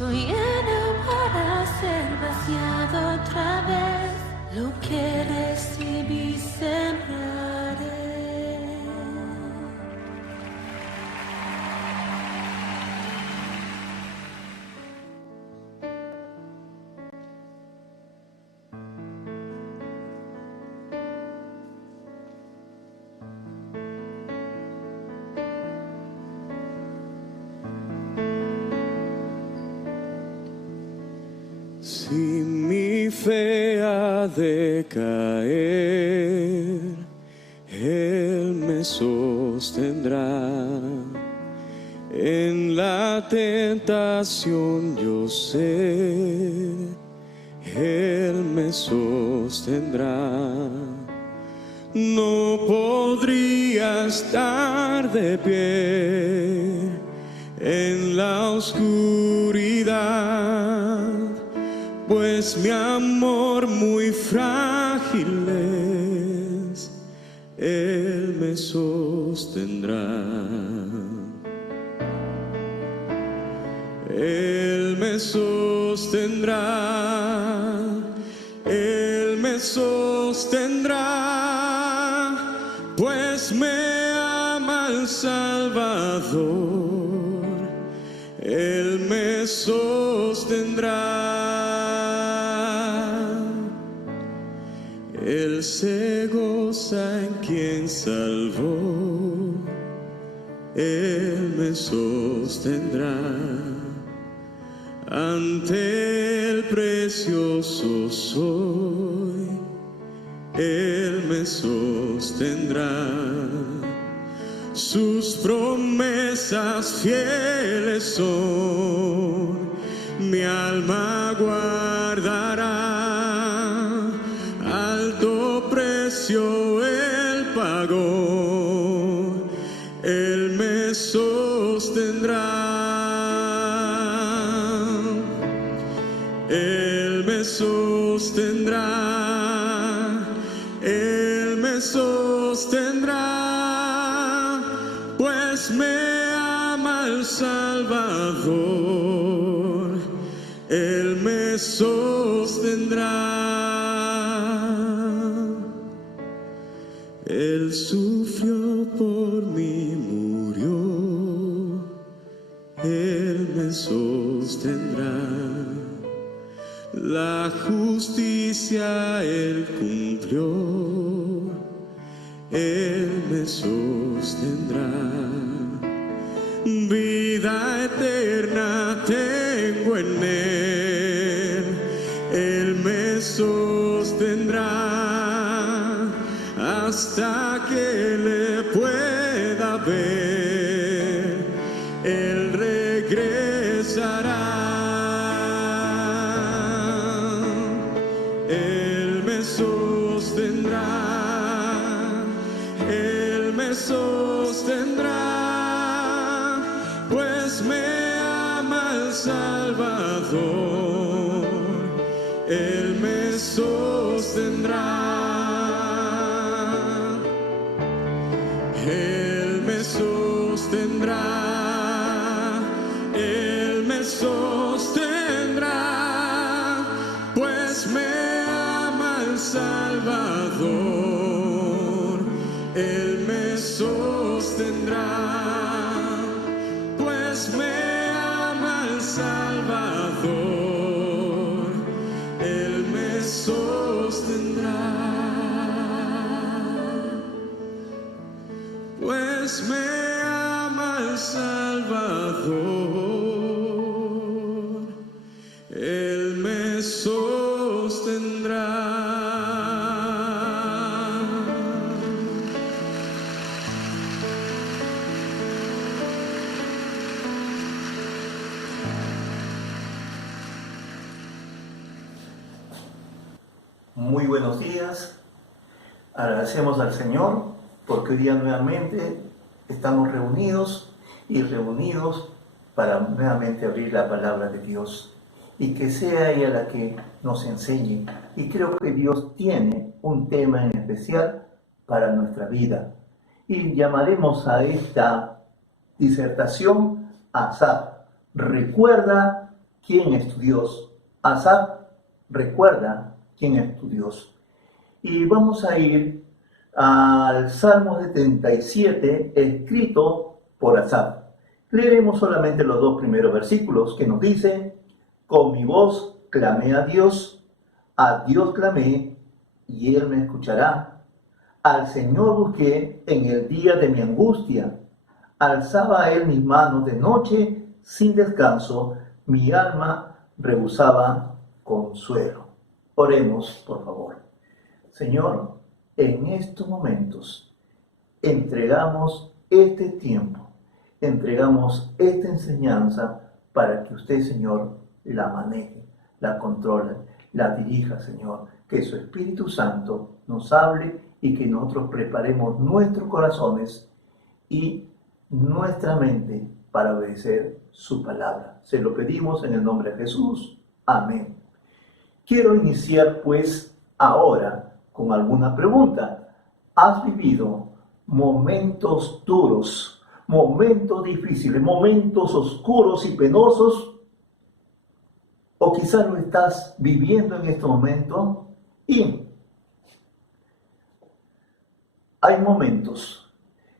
Soy lleno para ser vaciado otra vez. Lo que recibí sembraré. Si mi fe ha de caer, Él me sostendrá. En la tentación yo sé, Él me sostendrá. No podría estar de pie en la oscuridad, pues mi amor muy frágil es, Él me sostendrá. Él me sostendrá, Él me sostendrá, pues me ama el Salvador. Él me sostendrá. Él se goza en quien salvó. Él me sostendrá. Ante el precioso soy, Él me sostendrá. Sus promesas fieles son, mi alma guardará. Alto precio Él pagó, Él me sostendrá. Él me sostendrá, Él me sostendrá, pues me ama el Salvador. Él me sostendrá. Él sufrió por mí, murió, Él me sostendrá. La justicia Él cumplió, Él me sostendrá. Vida eterna tengo en Él me sostendrá hasta que le pueda ver. Él regresará. Él me sostendrá, Él me sostendrá, pues me ama el Salvador. Él me sostendrá, Él me sostendrá, Él me sostendrá, pues me ama el Salvador. Él me sostendrá, pues me ama el Salvador. Él me sostendrá, pues me ama el Salvador. Él me sostendrá. Muy buenos días. Agradecemos al Señor porque hoy día nuevamente estamos reunidos para nuevamente abrir la palabra de Dios y que sea ella la que nos enseñe. Y creo que Dios tiene un tema en especial para nuestra vida. Y llamaremos a esta disertación Asaf. Recuerda quién es tu Dios. Asaf recuerda quién es tu Dios. Y vamos a ir al Salmo 77, escrito por Asaf. Leeremos solamente los 2 primeros versículos que nos dicen: con mi voz clamé a Dios clamé, y Él me escuchará. Al Señor busqué en el día de mi angustia. Alzaba a Él mis manos de noche sin descanso, mi alma rehusaba consuelo. Oremos, por favor. Señor, en estos momentos entregamos este tiempo, entregamos esta enseñanza para que usted, Señor, la maneje, la controle, la dirija, Señor. Que su Espíritu Santo nos hable y que nosotros preparemos nuestros corazones y nuestra mente para obedecer su palabra. Se lo pedimos en el nombre de Jesús. Amén. Quiero iniciar pues ahora con alguna pregunta. ¿Has vivido momentos duros, momentos difíciles, momentos oscuros y penosos? ¿O quizás lo estás viviendo en este momento? Y hay momentos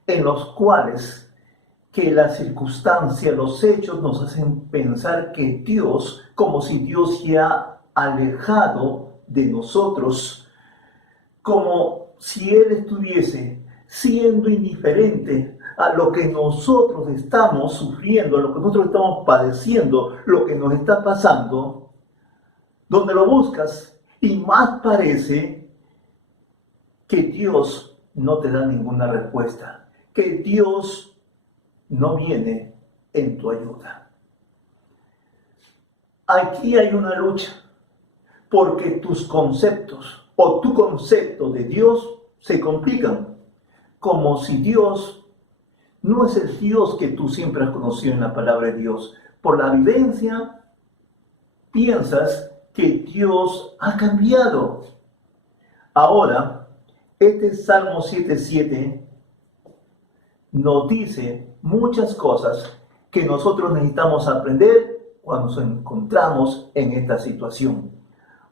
en los cuales que las circunstancias, los hechos nos hacen pensar que Dios, como si Dios se ha alejado de nosotros, como si Él estuviese siendo indiferente a lo que nosotros estamos sufriendo, a lo que nosotros estamos padeciendo, lo que nos está pasando, donde lo buscas y más parece que Dios no te da ninguna respuesta, que Dios no viene en tu ayuda. Aquí hay una lucha, porque tus conceptos o tu concepto de Dios se complican, como si Dios no es el Dios que tú siempre has conocido en la palabra de Dios. Por la vivencia, piensas que Dios ha cambiado. Ahora, este Salmo 7:7 nos dice muchas cosas que nosotros necesitamos aprender cuando nos encontramos en esta situación.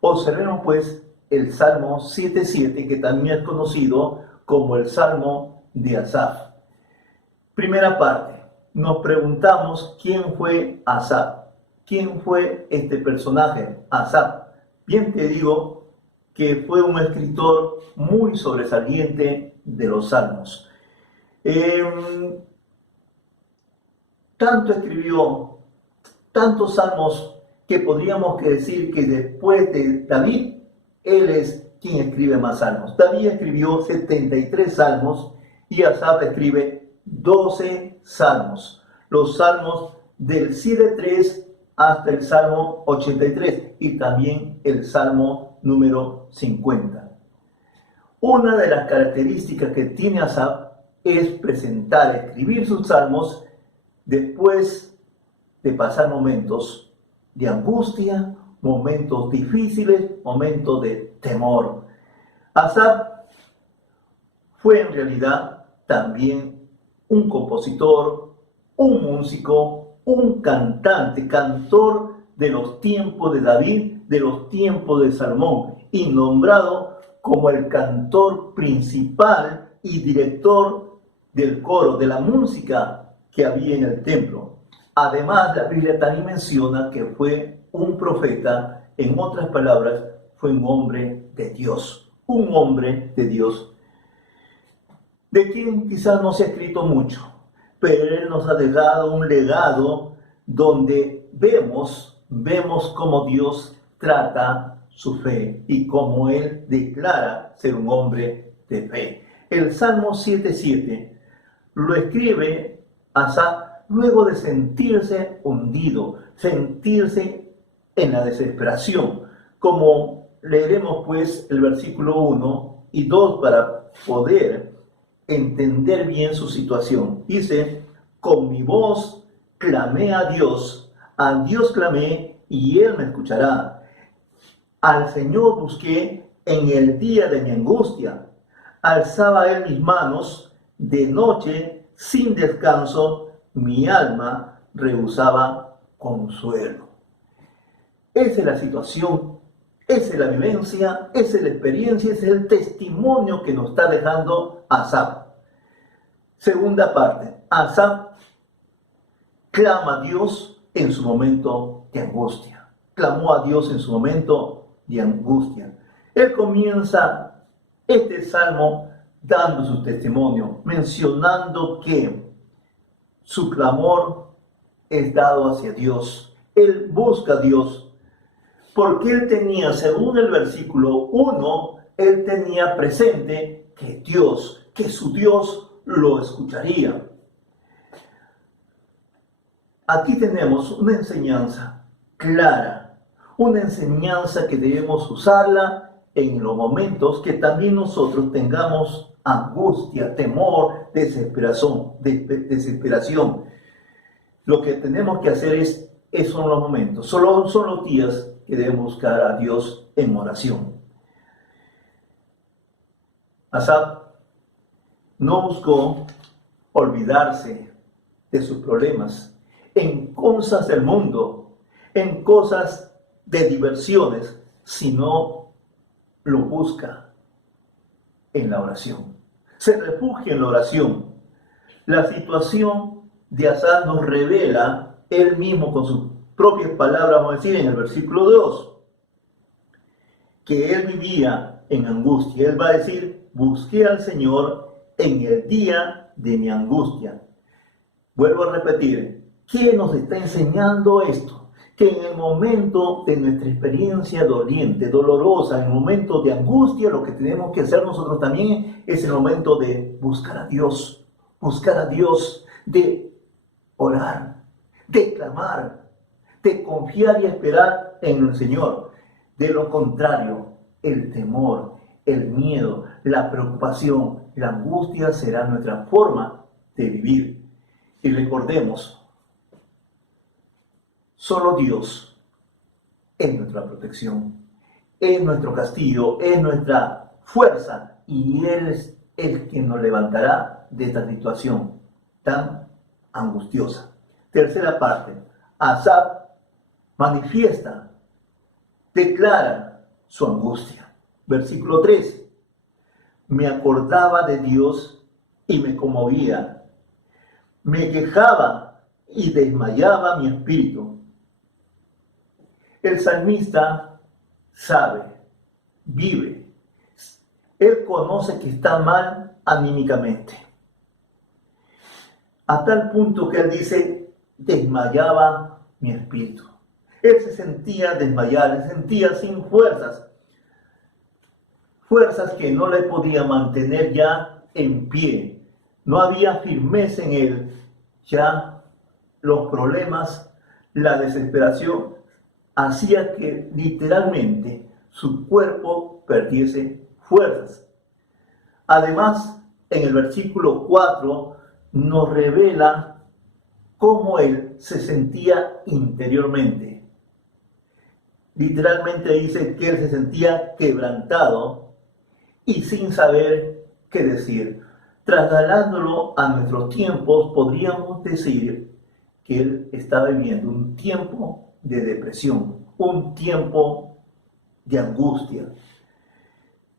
Observemos pues el Salmo 7:7, que también es conocido como el Salmo de Asaf. Primera parte, nos preguntamos quién fue Asaf. ¿Quién fue este personaje, Asaf? Bien te digo que fue un escritor muy sobresaliente de los salmos. Tanto escribió tantos salmos que podríamos decir que después de David, él es quien escribe más salmos. David escribió 73 salmos y Asaf escribe 12 salmos. Los salmos del 7:3 hasta el Salmo 83 y también el Salmo número 50. Una de las características que tiene Asaf es presentar, escribir sus salmos después de pasar momentos de angustia, momentos difíciles, momentos de temor. Asaf fue en realidad también un compositor, un músico, un cantante, cantor de los tiempos de David, de los tiempos de Salomón, y nombrado como el cantor principal y director del coro, de la música que había en el templo. Además, la Biblia también menciona que fue un profeta, en otras palabras, fue un hombre de Dios, un hombre de Dios, de quien quizás no se ha escrito mucho, pero él nos ha dejado un legado donde vemos cómo Dios trata su fe y cómo él declara ser un hombre de fe. El Salmo 7:7 lo escribe Asaf luego de sentirse hundido, sentirse en la desesperación, como leeremos pues el versículo 1 y 2 para poder entender bien su situación. Dice: con mi voz clamé a Dios clamé y Él me escuchará. Al Señor busqué en el día de mi angustia. Alzaba Él mis manos de noche sin descanso, mi alma rehusaba consuelo. Esa es la situación, esa es la vivencia, esa es la experiencia, ese es el testimonio que nos está dejando Asaf. Segunda parte, Asaf clama a Dios en su momento de angustia. Clamó a Dios en su momento de angustia. Él comienza este salmo dando su testimonio, mencionando que su clamor es dado hacia Dios. Él busca a Dios porque él tenía, según el versículo 1, él tenía presente que Dios, que su Dios lo escucharía. Aquí tenemos una enseñanza clara, una enseñanza que debemos usarla en los momentos que también nosotros tengamos angustia, temor, desesperación. Lo que tenemos que hacer son los momentos, son los días que debemos buscar a Dios en oración. Asaf no buscó olvidarse de sus problemas en cosas del mundo, en cosas de diversiones, sino lo busca en la oración. Se refugia en la oración. La situación de Asaf nos revela él mismo con sus propias palabras, vamos a decir en el versículo 2, que él vivía en angustia. Él va a decir, busqué al Señor en el día de mi angustia. Vuelvo a repetir, ¿qué nos está enseñando esto? Que en el momento de nuestra experiencia doliente, dolorosa, en el momento de angustia, lo que tenemos que hacer nosotros también es el momento de buscar a Dios, de orar, de clamar, de confiar y esperar en el Señor. De lo contrario, el temor, el miedo, la preocupación, la angustia será nuestra forma de vivir. Y recordemos, solo Dios es nuestra protección, es nuestro castillo, es nuestra fuerza, y Él es el que nos levantará de esta situación tan angustiosa. Tercera parte, Asaf manifiesta, declara su angustia. Versículo 3, me acordaba de Dios y me conmovía, me quejaba y desmayaba mi espíritu. El salmista sabe, vive, él conoce que está mal anímicamente, a tal punto que él dice, desmayaba mi espíritu. Él se sentía desmayar, se sentía sin fuerzas que no le podía mantener ya en pie. No había firmeza en él. Ya los problemas, la desesperación, hacía que literalmente su cuerpo perdiese fuerzas. Además, en el versículo 4 nos revela cómo él se sentía interiormente. Literalmente dice que él se sentía quebrantado y sin saber qué decir. Trasladándolo a nuestros tiempos, podríamos decir que él estaba viviendo un tiempo de depresión, un tiempo de angustia.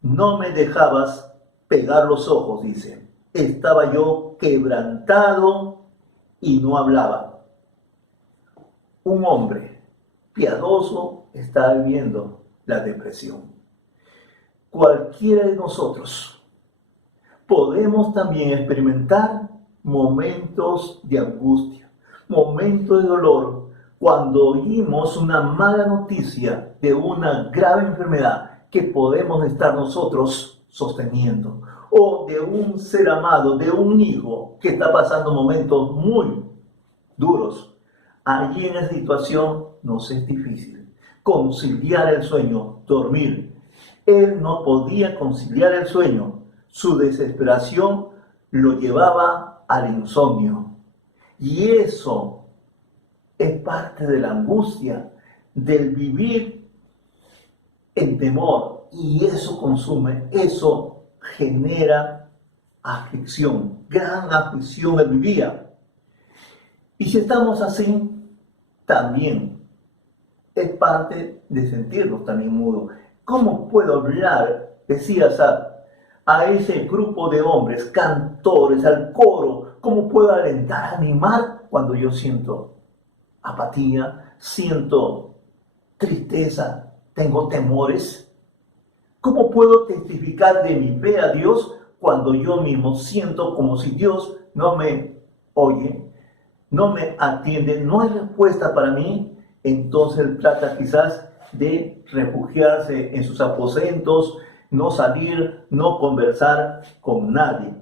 No me dejabas pegar los ojos, dice. Estaba yo quebrantado y no hablaba. Un hombre piadoso está viviendo la depresión. Cualquiera de nosotros podemos también experimentar momentos de angustia, momentos de dolor, cuando oímos una mala noticia de una grave enfermedad que podemos estar nosotros sosteniendo, o de un ser amado, de un hijo que está pasando momentos muy duros. Allí en esa situación nos es difícil conciliar el sueño, dormir. Él no podía conciliar el sueño. Su desesperación lo llevaba al insomnio. Y eso es parte de la angustia, del vivir en temor. Y eso consume, eso genera aflicción, gran aflicción él vivía. Y si estamos así, también es parte de sentirnos también mudos. ¿Cómo puedo hablar, decía Asaf, a ese grupo de hombres, cantores, al coro? ¿Cómo puedo alentar, animar cuando yo siento apatía, siento tristeza, tengo temores? ¿Cómo puedo testificar de mi fe a Dios cuando yo mismo siento como si Dios no me oye, no me atiende, no hay respuesta para mí? Entonces él trata quizás de refugiarse en sus aposentos, no salir, no conversar con nadie.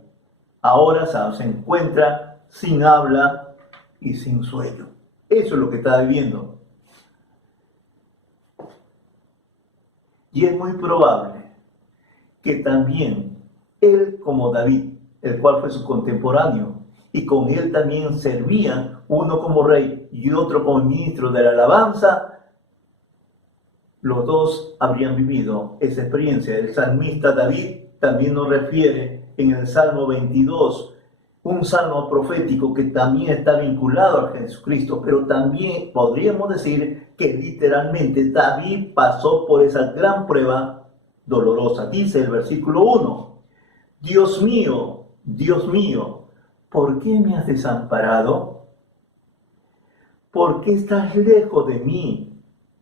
Ahora se encuentra sin habla y sin sueño. Eso es lo que está viviendo. Y es muy probable que también él, como David, el cual fue su contemporáneo, y con él también servían, uno como rey y otro como ministro de la alabanza, los dos habrían vivido esa experiencia. El salmista David también nos refiere en el Salmo 22, un salmo profético que también está vinculado a Jesucristo, pero también podríamos decir que literalmente David pasó por esa gran prueba dolorosa. Dice el versículo 1, Dios mío, ¿por qué me has desamparado? ¿Por qué estás lejos de mí,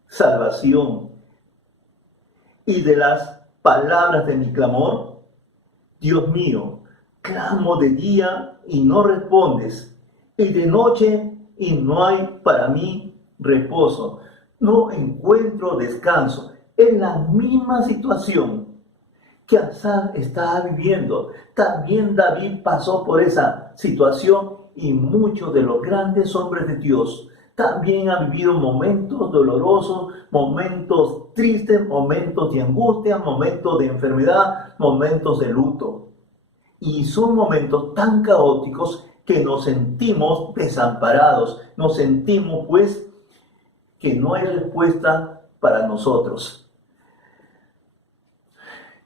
salvación? Y de las palabras de mi clamor, Dios mío, clamo de día y no respondes, y de noche y no hay para mí reposo. No encuentro descanso. Es la misma situación que Asaf estaba viviendo. También David pasó por esa situación y muchos de los grandes hombres de Dios también han vivido momentos dolorosos, momentos tristes, momentos de angustia, momentos de enfermedad, momentos de luto. Y son momentos tan caóticos que nos sentimos desamparados, nos sentimos pues que no hay respuesta para nosotros.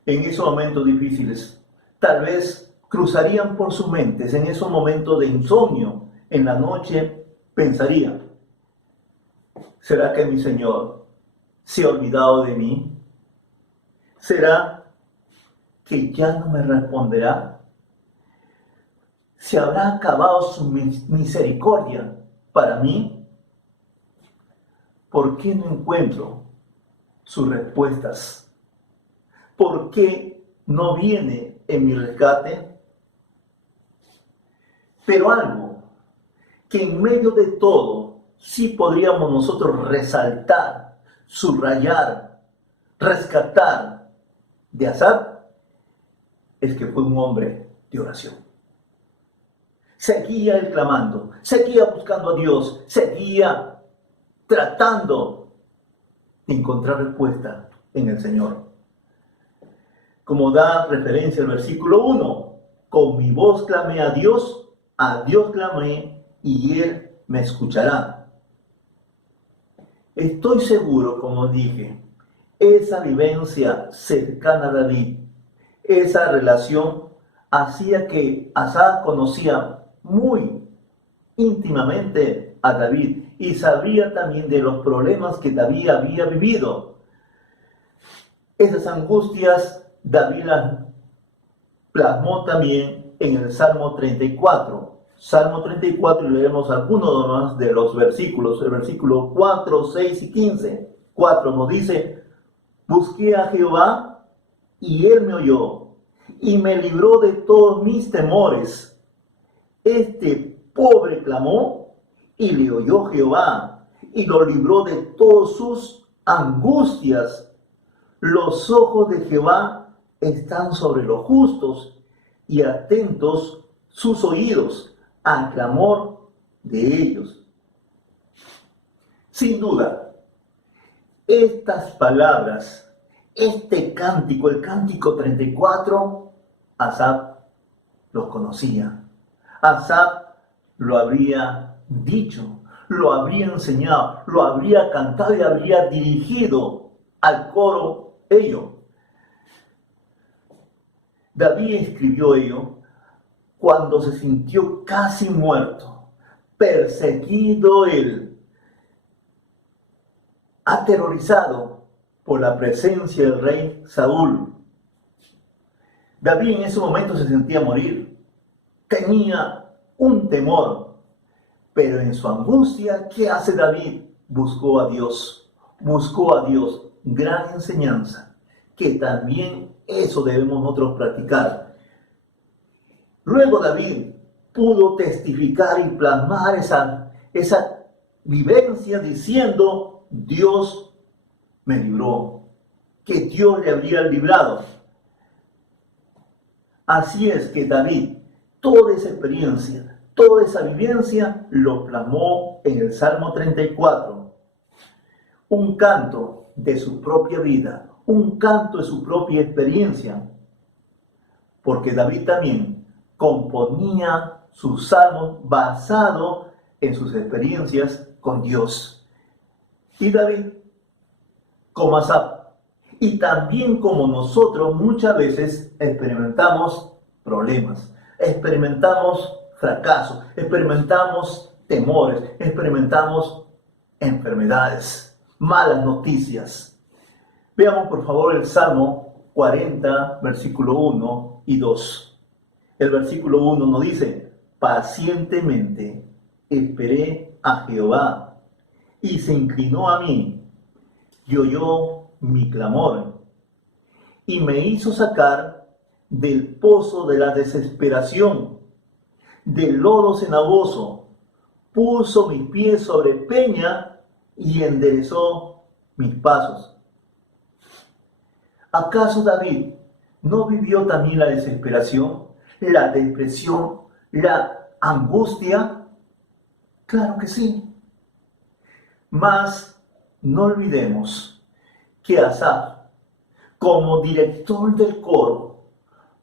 En esos momentos difíciles, tal vez cruzarían por sus mentes, en esos momentos de insomnio, en la noche, pensarían, ¿será que mi Señor se ha olvidado de mí? ¿Será que ya no me responderá? ¿Se habrá acabado su misericordia para mí? ¿Por qué no encuentro sus respuestas? ¿Por qué no viene en mi rescate? Pero algo que en medio de todo sí podríamos nosotros resaltar, subrayar, rescatar de Asaf, es que fue un hombre de oración. Seguía él clamando, seguía buscando a Dios, seguía tratando de encontrar respuesta en el Señor. Como da referencia el versículo 1, con mi voz clamé a Dios clamé y Él me escuchará. Estoy seguro, como dije, esa vivencia cercana a David, esa relación hacía que Asaf conocía muy íntimamente a David y sabía también de los problemas que David había vivido. Esas angustias David las plasmó también en el Salmo 34. Salmo 34, y leemos algunos de los versículos, el versículo 4, 6 y 15. 4 nos dice, busqué a Jehová y Él me oyó y me libró de todos mis temores. Este pobre clamó y le oyó Jehová y lo libró de todas sus angustias. Los ojos de Jehová están sobre los justos y atentos sus oídos al clamor de ellos. Sin duda, estas palabras, este cántico, el cántico 34, Asaf los conocía. Asaf lo habría dicho, lo habría enseñado, lo habría cantado y habría dirigido al coro ello. David escribió ello cuando se sintió casi muerto, perseguido él, aterrorizado por la presencia del rey Saúl. David en ese momento se sentía morir. Tenía un temor. Pero en su angustia, ¿qué hace David? Buscó a Dios. Buscó a Dios. Gran enseñanza. Que también eso debemos nosotros practicar. Luego David pudo testificar y plasmar esa vivencia diciendo: Dios me libró. Que Dios le habría librado. Así es que David, toda esa experiencia, toda esa vivencia, lo plasmó en el Salmo 34. Un canto de su propia vida, un canto de su propia experiencia. Porque David también componía sus salmos basado en sus experiencias con Dios. Y David, como Asaf, y también como nosotros muchas veces experimentamos problemas, experimentamos fracasos, experimentamos temores, experimentamos enfermedades, malas noticias. Veamos por favor el Salmo 40, versículo 1 y 2. El versículo 1 nos dice: pacientemente esperé a Jehová, y se inclinó a mí, y oyó mi clamor, y me hizo sacar del pozo de la desesperación, del lodo cenagoso, puso mis pies sobre peña y enderezó mis pasos. ¿Acaso David no vivió también la desesperación, la depresión, la angustia? Claro que sí. Mas no olvidemos que Asaf, como director del coro,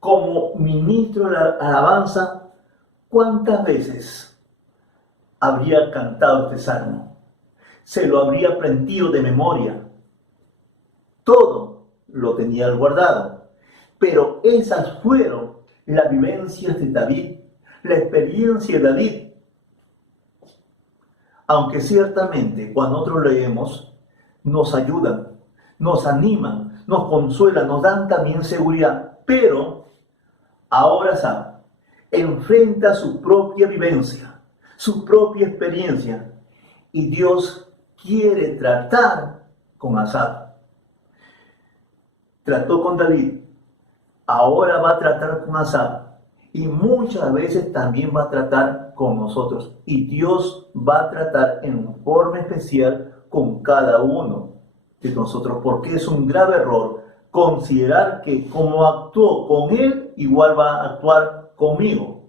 como ministro de la alabanza, ¿cuántas veces habría cantado este salmo? Se lo habría aprendido de memoria. Todo lo tenía guardado. Pero esas fueron las vivencias de David, la experiencia de David. Aunque ciertamente cuando nosotros leemos, nos ayudan, nos animan, nos consuelan, nos dan también seguridad. Pero ahora Asaf enfrenta su propia vivencia, su propia experiencia. Y Dios quiere tratar con Asaf. Trató con David, ahora va a tratar con Asaf. Y muchas veces también va a tratar con nosotros. Y Dios va a tratar en forma especial con cada uno de nosotros. Porque es un grave error considerar que como actuó con él, igual va a actuar conmigo.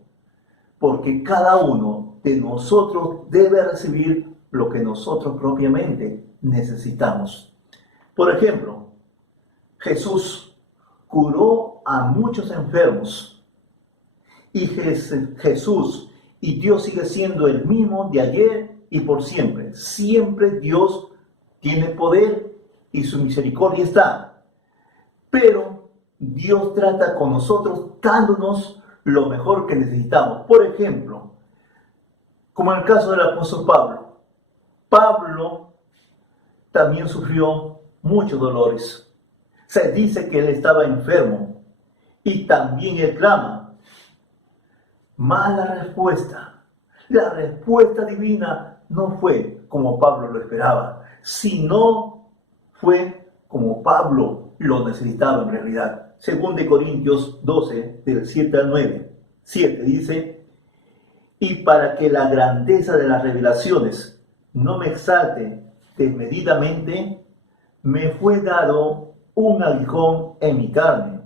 Porque cada uno de nosotros debe recibir lo que nosotros propiamente necesitamos. Por ejemplo, Jesús curó a muchos enfermos. Y Jesús y Dios sigue siendo el mismo de ayer y por siempre. Siempre Dios tiene poder y su misericordia está. Pero Dios trata con nosotros dándonos lo mejor que necesitamos. Por ejemplo, como en el caso del apóstol Pablo. Pablo también sufrió muchos dolores. Se dice que él estaba enfermo y también él clama. Mas la respuesta divina no fue como Pablo lo esperaba, sino fue como Pablo lo necesitaba en realidad. Según de Corintios 12, del 7 al 9. 7 dice: y para que la grandeza de las revelaciones no me exalte desmedidamente, me fue dado un aguijón en mi carne,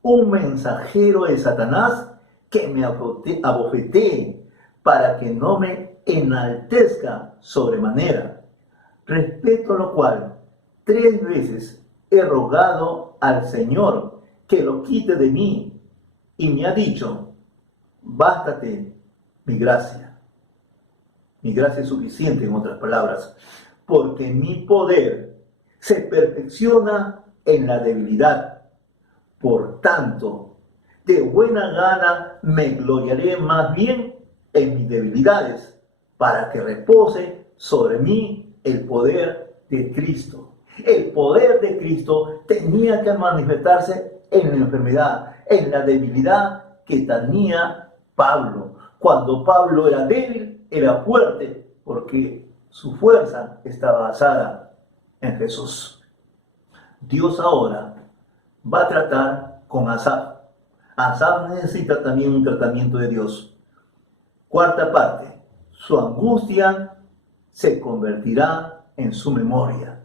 un mensajero de Satanás que me abofetee para que no me enaltezca sobremanera. Respecto a lo cual 3 veces he rogado al Señor que lo quite de mí, y me ha dicho: bástate mi gracia. Mi gracia es suficiente, en otras palabras, porque mi poder se perfecciona en la debilidad. Por tanto, de buena gana me gloriaré más bien en mis debilidades, para que repose sobre mí el poder de Cristo. El poder de Cristo tenía que manifestarse en la enfermedad, en la debilidad que tenía Pablo. Cuando Pablo era débil, era fuerte, porque su fuerza estaba basada en Jesús. Dios ahora va a tratar con Asaf. Asaf necesita también un tratamiento de Dios. Cuarta parte, su angustia se convertirá en su memoria.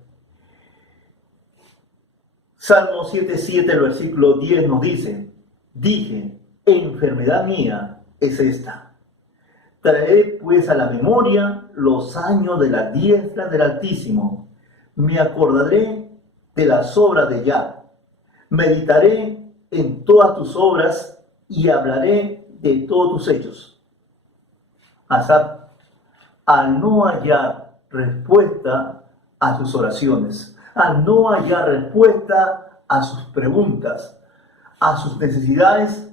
Salmo 7:7, el versículo 10 nos dice: dije, enfermedad mía es esta. Traeré pues a la memoria los años de la diestra del Altísimo. Me acordaré de las obras de Yah. Meditaré en todas tus obras y hablaré de todos tus hechos. Asaf, al no hallar respuesta a sus oraciones, al no hallar respuesta a sus preguntas, a sus necesidades,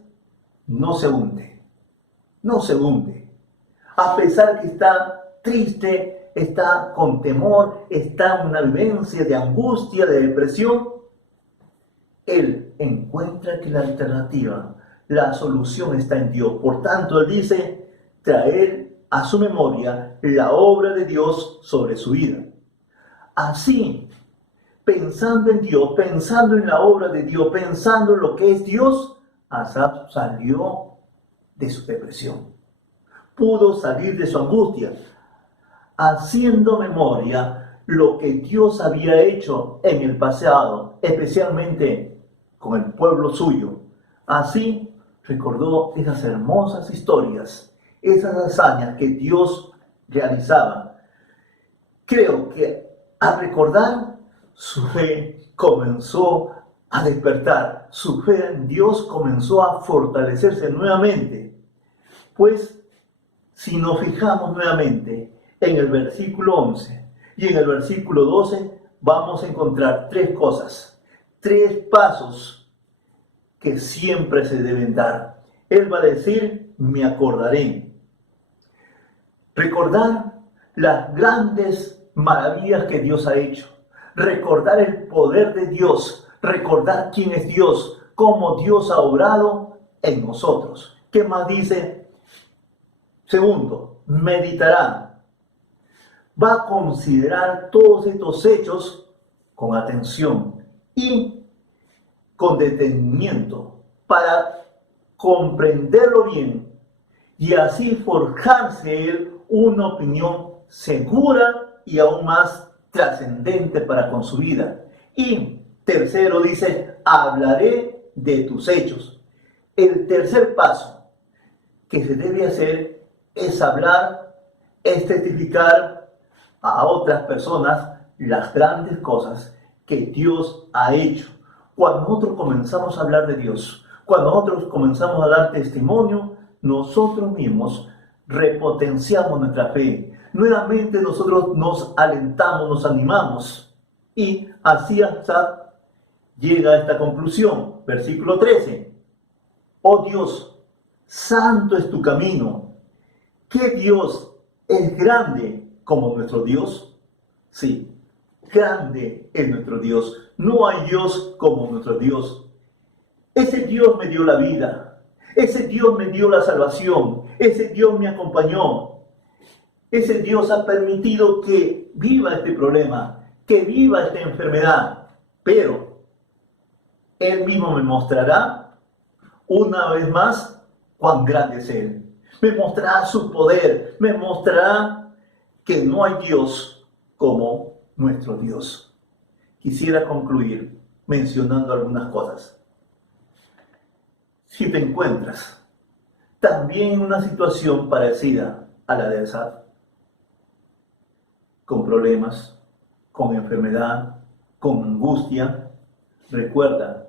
no se hunde. No se hunde. A pesar que está triste, está con temor, está en una vivencia de angustia, de depresión, él encuentra que la alternativa, la solución está en Dios. Por tanto, él dice, traer a su memoria la obra de Dios sobre su vida. Así, pensando en Dios, pensando en la obra de Dios, pensando en lo que es Dios, Asaf salió de su depresión. Pudo salir de su angustia, haciendo memoria lo que Dios había hecho en el pasado, especialmente con el pueblo suyo. Así recordó esas hermosas historias, esas hazañas que Dios realizaba. Creo que al recordar, su fe comenzó a despertar, su fe en Dios comenzó a fortalecerse nuevamente. Pues, si nos fijamos nuevamente en el versículo 11 y en el versículo 12, vamos a encontrar tres cosas, tres pasos que siempre se deben dar. Él va a decir, me acordaré. Recordar las grandes maravillas que Dios ha hecho. Recordar el poder de Dios. Recordar quién es Dios. Cómo Dios ha obrado en nosotros. ¿Qué más dice? Segundo, meditará. Va a considerar todos estos hechos con atención y con detenimiento para comprenderlo bien y así forjarse él una opinión segura y aún más trascendente para con su vida. Y tercero dice, hablaré de tus hechos. El tercer paso que se debe hacer es hablar, es testificar a otras personas las grandes cosas que Dios ha hecho. Cuando nosotros comenzamos a hablar de Dios, cuando nosotros comenzamos a dar testimonio, nosotros mismos repotenciamos nuestra fe. Nuevamente nosotros nos alentamos, nos animamos. Y así hasta llega a esta conclusión. Versículo 13. Oh Dios, santo es tu camino. ¿Qué Dios es grande como nuestro Dios? Sí, grande es nuestro Dios. No hay Dios como nuestro Dios. Ese Dios me dio la vida. Ese Dios me dio la salvación. Ese Dios me acompañó. Ese Dios ha permitido que viva este problema, que viva esta enfermedad. Pero Él mismo me mostrará una vez más cuán grande es Él. Me mostrará su poder. Me mostrará que no hay Dios como nuestro Dios. Quisiera concluir mencionando algunas cosas. Si te encuentras también en una situación parecida a la de Asaf, con problemas, con enfermedad, con angustia, recuerda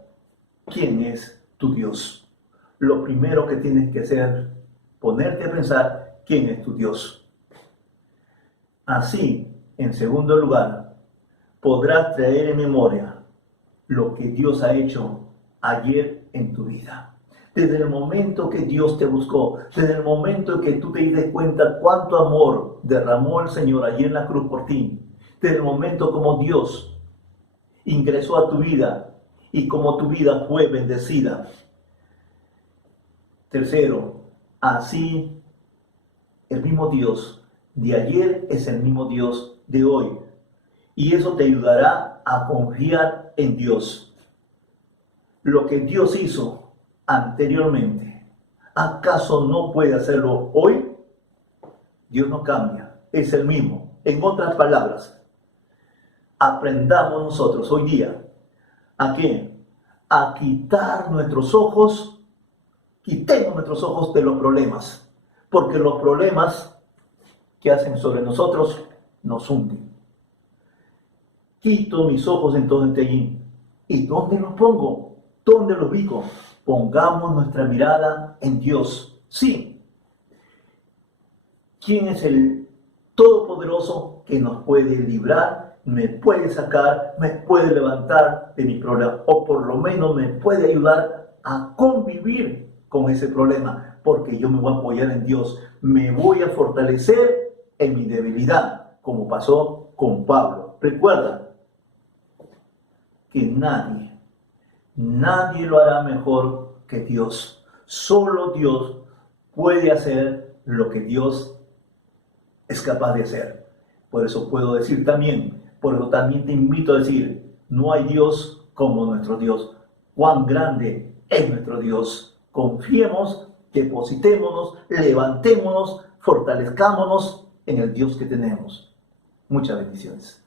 quién es tu Dios. Lo primero que tienes que hacer, ponerte a pensar quién es tu Dios. Así, en segundo lugar, podrás traer en memoria lo que Dios ha hecho ayer en tu vida. Desde el momento que Dios te buscó, desde el momento que tú te diste cuenta cuánto amor derramó el Señor allí en la cruz por ti, desde el momento como Dios ingresó a tu vida y como tu vida fue bendecida. Tercero, así el mismo Dios de ayer es el mismo Dios de hoy. Y eso te ayudará a confiar en Dios. Lo que Dios hizo anteriormente, ¿acaso no puede hacerlo hoy? Dios no cambia, es el mismo. En otras palabras, aprendamos nosotros hoy día, ¿a qué? A quitar nuestros ojos, quitemos nuestros ojos de los problemas, porque los problemas que hacen sobre nosotros nos hunden. Quito mis ojos entonces de allí. ¿Y dónde los pongo? ¿Dónde los ubico? Pongamos nuestra mirada en Dios. Sí. ¿Quién es el Todopoderoso que nos puede librar, me puede sacar, me puede levantar de mi problema? O por lo menos me puede ayudar a convivir con ese problema. Porque yo me voy a apoyar en Dios. Me voy a fortalecer en mi debilidad, como pasó con Pablo. Recuerda que nadie lo hará mejor que Dios. Solo Dios puede hacer lo que Dios es capaz de hacer. Por eso puedo decir también, por eso también te invito a decir, no hay Dios como nuestro Dios. Cuán grande es nuestro Dios. Confiemos, depositémonos, levantémonos, fortalezcámonos en el Dios que tenemos. Muchas bendiciones.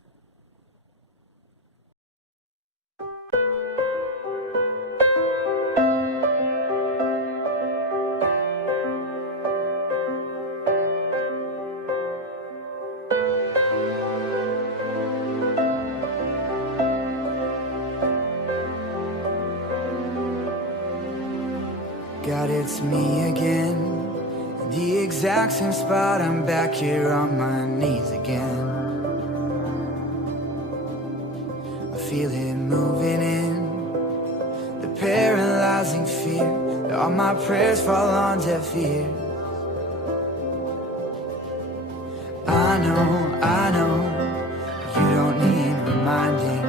God, it's me again. In the exact same spot, I'm back here on my knees again. I feel it moving in, the paralyzing fear, that all my prayers fall on deaf ears. I know, you don't need reminding.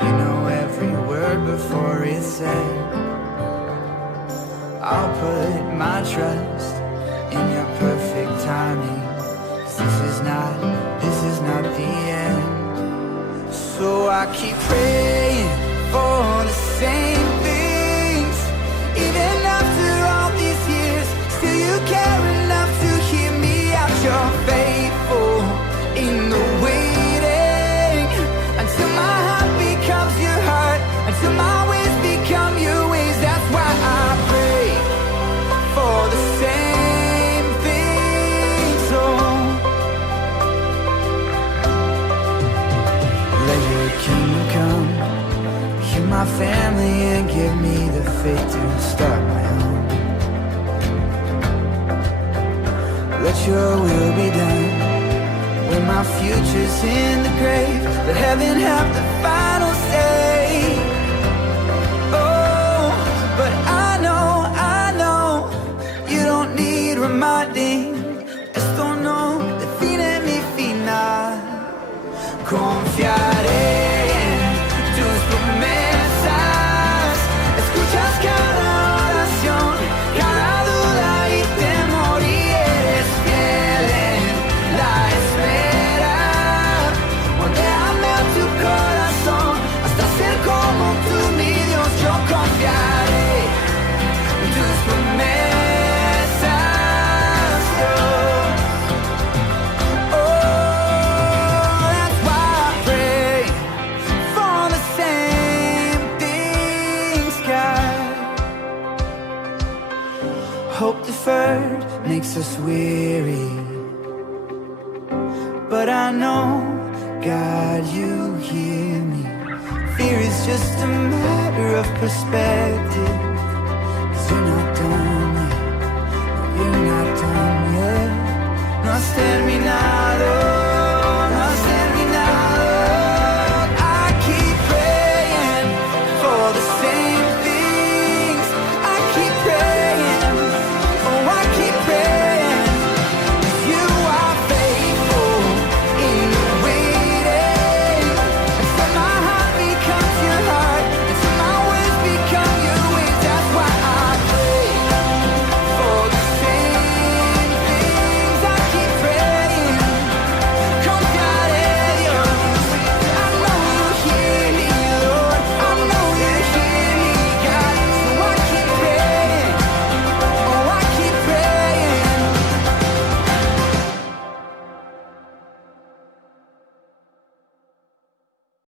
You know every word before it's said. I'll put my trust in your perfect timing, 'cause this is not the end. So I keep praying for the same things, even after all these years. Still you care enough to hear me out. You're faithful in the waiting, until my heart becomes your heart, until my ways become your ways. That's why I pray for the same things. Oh, let your kingdom come, heal my family and give me the faith to start my own. Let your will be done when my future's in the grave. Let heaven have the final say. Oh, but I know you don't need reminding. Esto no define mi final. Confiaré en tus promesas. Escuchas cada oración, cada duda y temor, y eres fiel en la espera. Moldéame a tu corazón hasta ser como tú, mi Dios. Yo confiaré en tus promesas. Hope deferred makes us weary, but I know, God, you hear me. Fear is just a matter of perspective, 'cause you're not done yet. No, you're not done yet. No, stand me now.